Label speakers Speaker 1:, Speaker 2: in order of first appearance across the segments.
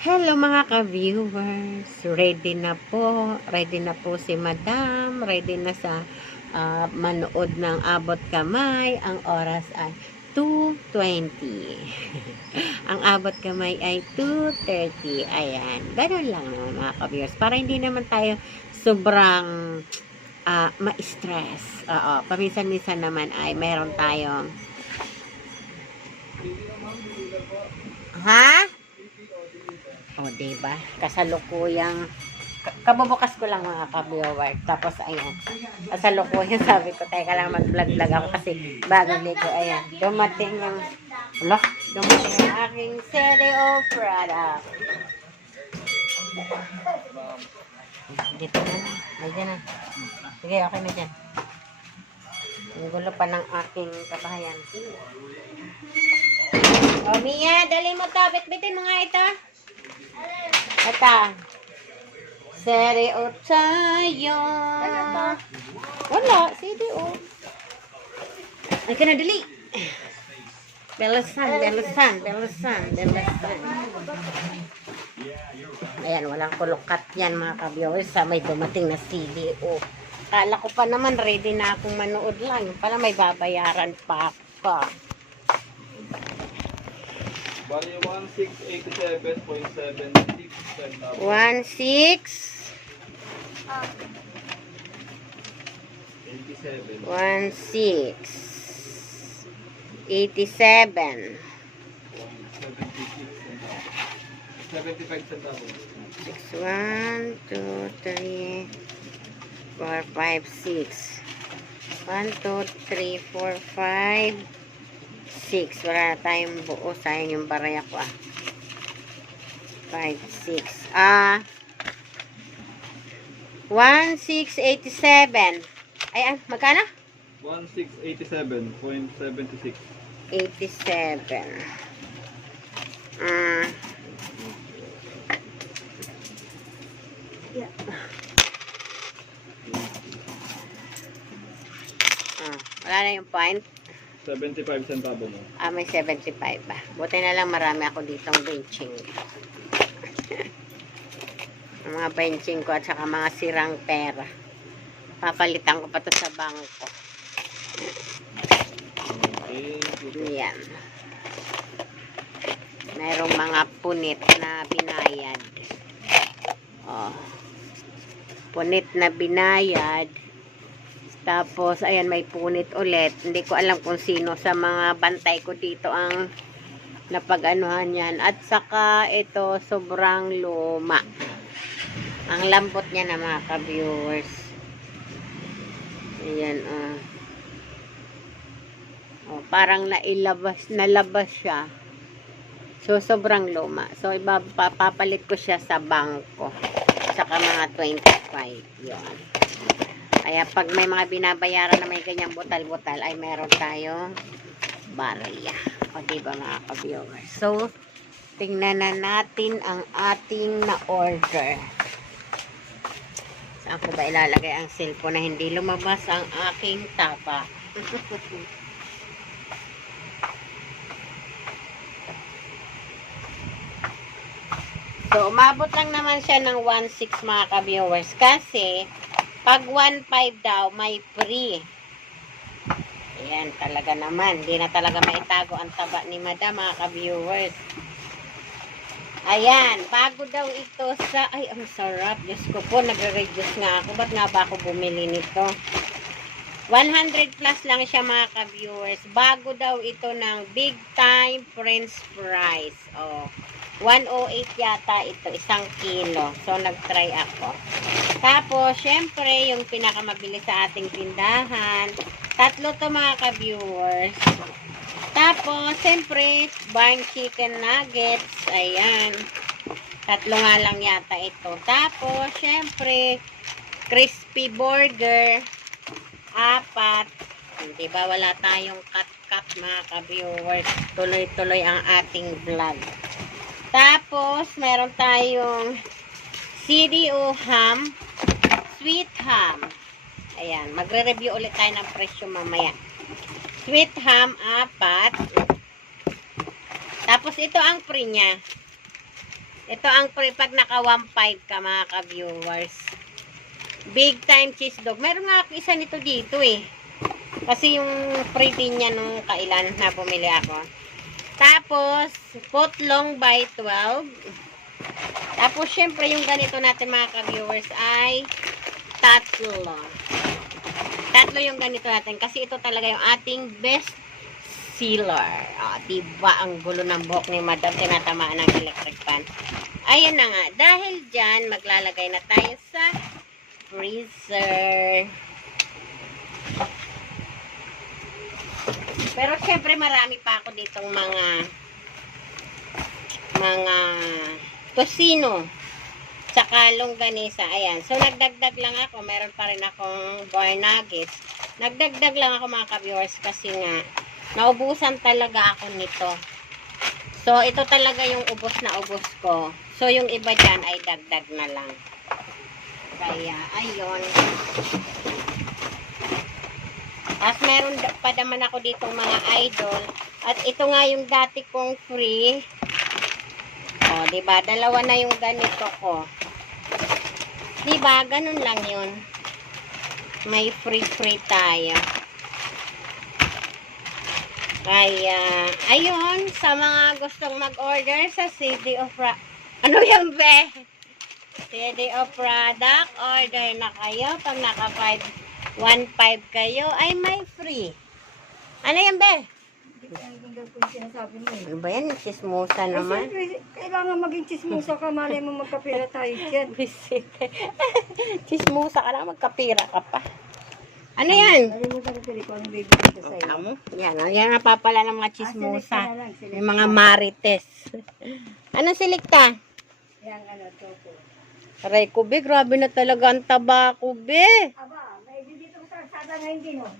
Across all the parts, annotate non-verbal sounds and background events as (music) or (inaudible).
Speaker 1: Hello mga ka-viewers. Ready na po. Ready na po si Madam. Ready na sa ah, manood ng abot kamay. Ang oras ay 2.20. (laughs) Ang abot kamay ay 2.30. Ayan. Ganun lang naman mga ka-viewers. Para hindi naman tayo sobrang ah, ma-stress. Oo. Paminsan-minsan naman ay meron tayong Ha? O, oh, diba? Kasalukuyang ka- kabubukas ko lang mga ka-viewer. Tapos, ayan. Kasalukuyang (laughs) sabi ko, teka lang mag-vlog-vlog ako kasi bago nito, ayan. Dumating yung, ala, dumating yung aking Stereo product. Dito na lang. Medyo na. Sige, okay na dyan. Ang gulo pa ng aking kabahayan. O, Mia, dali mo to. Bitbitin mo nga ito. Ito. Sereo tayo. Wala, CDO. Ay ka na, dali. Belasan, belasan, belasan, belasan. Ayan, walang kulukat yan mga sa may dumating na CDO. Kala ko pa naman ready na akong manood lang. Yung pala may babayaran pa ako.
Speaker 2: Bali 1687.76 centavos.
Speaker 1: 1, 6,
Speaker 2: 87.
Speaker 1: 1, 6, 87,
Speaker 2: 75 centavos.
Speaker 1: 6, 1, 2, 3, 4, 5, 6. 1, 2, 3, 4, 5, 6. Wala tayong buo. Sayang yung baraya ko ah. 5, 6. Ah, 1, 6, 87. Ay, ah, magkano?
Speaker 2: 1687.76.
Speaker 1: 87. Mm. Yeah. Ah, wala na yung point.
Speaker 2: 75 centavo mo.
Speaker 1: Ah, may 75 ba? Buti na lang marami ako ditong benching. Mga benching ko at saka mga sirang pera. Papalitan ko pa to sa bangko. Yan. Merong mga punit na binayad. Oh. Punit na binayad. Tapos, ayan, may punit ulit. Hindi ko alam kung sino sa mga bantay ko dito ang napag-anuhan yan. At saka, ito, sobrang luma. Ang lambot niya na mga ka-viewers. Ayan, oh. Oh, parang nailabas, nalabas siya. So, sobrang luma. So, ipapapalit ko siya sa bangko. Saka mga 25. Yun. Kaya pag may mga binabayaran na may ganyang butal-butal, ay meron tayong barya. O, diba mga ka-viewers? So, tingnan na natin ang ating na-order. Saan ko ba ilalagay ang cellphone na hindi lumabas ang aking tapa? (laughs) So, umabot lang naman siya ng 1.6 mga ka-viewers. Kasi, pag 1.5 daw, may free. Ayan, talaga naman. Hindi na talaga maitago ang taba ni madam mga ka-viewers. Ayan, bago daw ito sa... Ay, ang sarap. Diyos ko po, nagre-reduce nga ako. Ba't nga ba ako bumili nito? 100 plus lang siya mga ka-viewers. Bago daw ito ng big time french fries. Oh. 108 yata ito, isang kilo. So, nag-try ako. Tapos, syempre, yung pinakamabili sa ating tindahan. Tatlo to mga ka-viewers. Tapos, syempre, barn chicken nuggets. Ayan. Tatlo nga lang yata ito. Tapos, syempre, crispy burger. Apat. Diba, wala tayong cut-cut mga ka-viewers. Tuloy-tuloy ang ating vlog. Tapos, meron tayong CDO ham, sweet ham. Ayan, magre-review ulit tayo ng presyo mamaya. Sweet ham, apat. Tapos, ito ang free niya. Ito ang pre pag naka 1.5 ka mga ka-viewers. Big time cheese dog. Meron nga isa nito dito eh. Kasi yung pretty niya nung kailan na bumili ako. Tapos, footlong by 12. Tapos, syempre, yung ganito natin mga ka-viewers ay tatlo. Tatlo yung ganito natin. Kasi ito talaga yung ating best sealer. Ah, diba ang gulo ng buhok ni Madam tinatamaan ng electric fan. Ayan na nga. Dahil dyan, maglalagay na tayo sa freezer. Pero syempre marami pa ako ditong mga mga tosino tsaka longganisa. Ayan. So, nagdagdag lang ako. Meron pa rin akong corn nuggets. Nagdagdag lang ako mga ka-viewers kasi nga naubusan talaga ako nito. So, ito talaga yung ubos na ubos ko. So, yung iba dyan ay dagdag na lang. Kaya, ayun. Tapos meron pa naman ako ditong mga idol. At ito nga yung dati kong free. O, di ba? Dalawa na yung ganito ko. Di ba? Ganun lang yun. May free-free tayo. Kaya, ayun, sa mga gustong mag-order sa City of Ra... Ano yan, be? City of Product, order na kayo. Pag naka 5, 1.5 kayo, ay may free. Ano yan, be?
Speaker 3: Hindi ko naiintindihan po yung sinasabi mo eh.
Speaker 1: Ano ba yan? Chismosa naman.
Speaker 3: siyempre, kailangan maging chismosa ka, malay mo magkapira tayo dyan. (laughs) (laughs)
Speaker 1: Chismosa ka lang, magkapira ka pa. Ano yan?
Speaker 3: Ko anong ko sa'yo.
Speaker 1: Amo? Yan, ah, yan ang papala ng mga
Speaker 3: Ah,
Speaker 1: chismosa.
Speaker 3: na lang, select
Speaker 1: May mga marites. Anong silikta?
Speaker 3: Yan, ano, choco.
Speaker 1: Aray ko, be, grabe na talaga ang taba ko, be.
Speaker 3: Aba, may dito ko sa sada ngayon din, oh.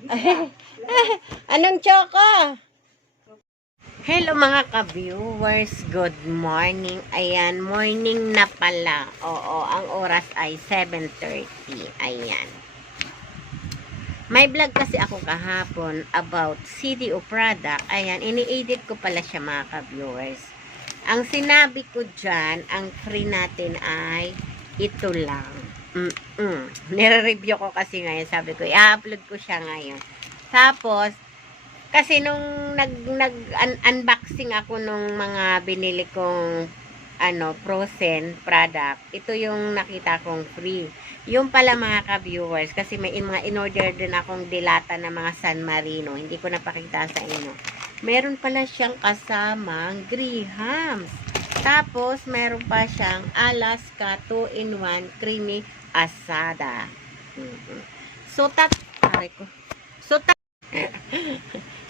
Speaker 1: Anong choco? Hello mga ka-viewers, good morning. Ayan, morning na pala. Oo, ang oras ay 7.30. Ayan. May vlog kasi ako kahapon about CDO product. Ayan, ini-edit ko pala siya mga ka-viewers. Ang sinabi ko dyan, ang free natin ay ito lang. Mm-mm. Nire-review ko kasi ngayon. Sabi ko, i-upload ko siya ngayon. Tapos, kasi nung nag, nag un- unboxing ako nung mga binili kong ano, frozen product, ito yung nakita kong free. Yung pala mga ka-viewers, kasi may mga in-order din akong dilata na mga San Marino. Hindi ko napakita sa inyo. Meron pala siyang kasamang grahams. Tapos, meron pa siyang Alaska 2-in-1 creamy asada. Mhm. So, tat... Aray ko. So, tat...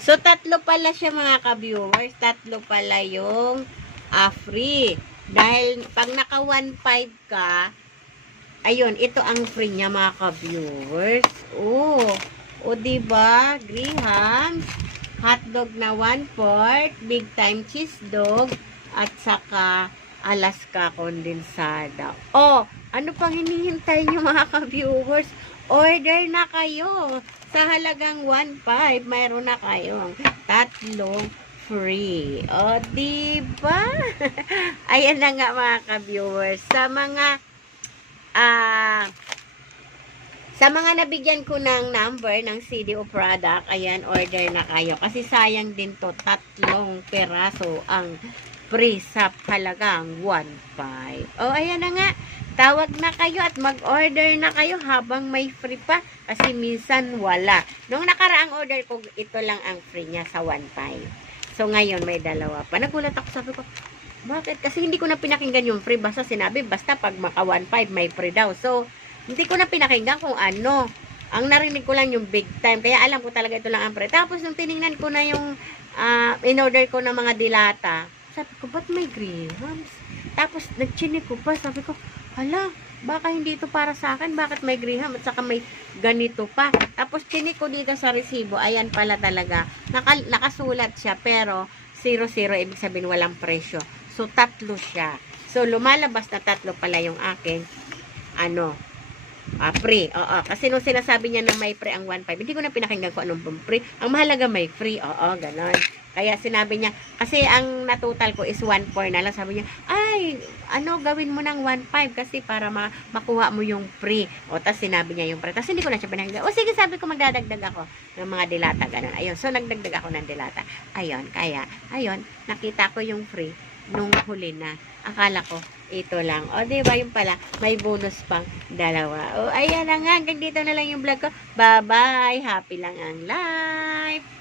Speaker 1: so, tatlo pala siya mga ka-viewers. Tatlo pala yung ah, free. Dahil pag naka 1.5 ka, ayun, ito ang free niya mga ka-viewers. Oh, o diba? Graham, hotdog na 1 quart, big time cheese dog, at saka Alaska condensada. Oh, ano pang hinihintay niyo mga ka-viewers? Order na kayo. Sa halagang 1.5, mayroon na kayong tatlong free. O, diba? (laughs) Ayan na nga mga ka-viewers. Sa mga ah sa mga nabigyan ko ng number ng CDO product, ayan, order na kayo. Kasi sayang din to, tatlong peraso ang free sa halagang 1.5. O, ayan na nga. Tawag na kayo at mag-order na kayo habang may free pa. Kasi minsan wala. Nung nakaraang order ko, ito lang ang free niya sa 1.5. So, ngayon may dalawa pa. Nagulat ako, sabi ko, bakit? Kasi hindi ko na pinakinggan yung free. Basta sinabi, basta pag maka 1.5 may free daw. So, hindi ko na pinakinggan kung ano. Ang narinig ko lang yung big time. Kaya alam ko talaga ito lang ang free. Tapos, nung tiningnan ko na yung ah, in-order ko ng mga dilata, sabi ko, ba't may grahams? Tapos, nagchinik ko pa. Sabi ko, hala, baka hindi ito para sa akin. Bakit may graham at saka may ganito pa? Tapos, chinik ko dito sa resibo. Ayan pala talaga. Naka, nakasulat siya, pero 0-0, ibig sabihin walang presyo. So, tatlo siya. So, lumalabas na tatlo pala yung aking, ano, Ah, free. Oo. Kasi nung sinasabi niya na may free ang 1.5, hindi ko na pinakinggan ko anong free. Ang mahalaga may free. Oo, ganon. Kaya sinabi niya, kasi ang natutal ko is 1.4 na lang. Sabi niya, ay, ano, gawin mo ng 1.5 kasi para ma makuha mo yung free. O, tapos sinabi niya yung free. Tapos hindi ko na siya pinakinggan. O, sige, sabi ko magdadagdag ako ng mga dilata. Ganon. Ayun. So, nagdagdag ako ng dilata. Ayun. Kaya, ayun, nakita ko yung free nung huli na. Akala ko, ito lang. O, di ba yung pala, may bonus pang dalawa. O, ayan na nga. Hanggang dito na lang yung vlog ko. Bye-bye. Happy lang ang life.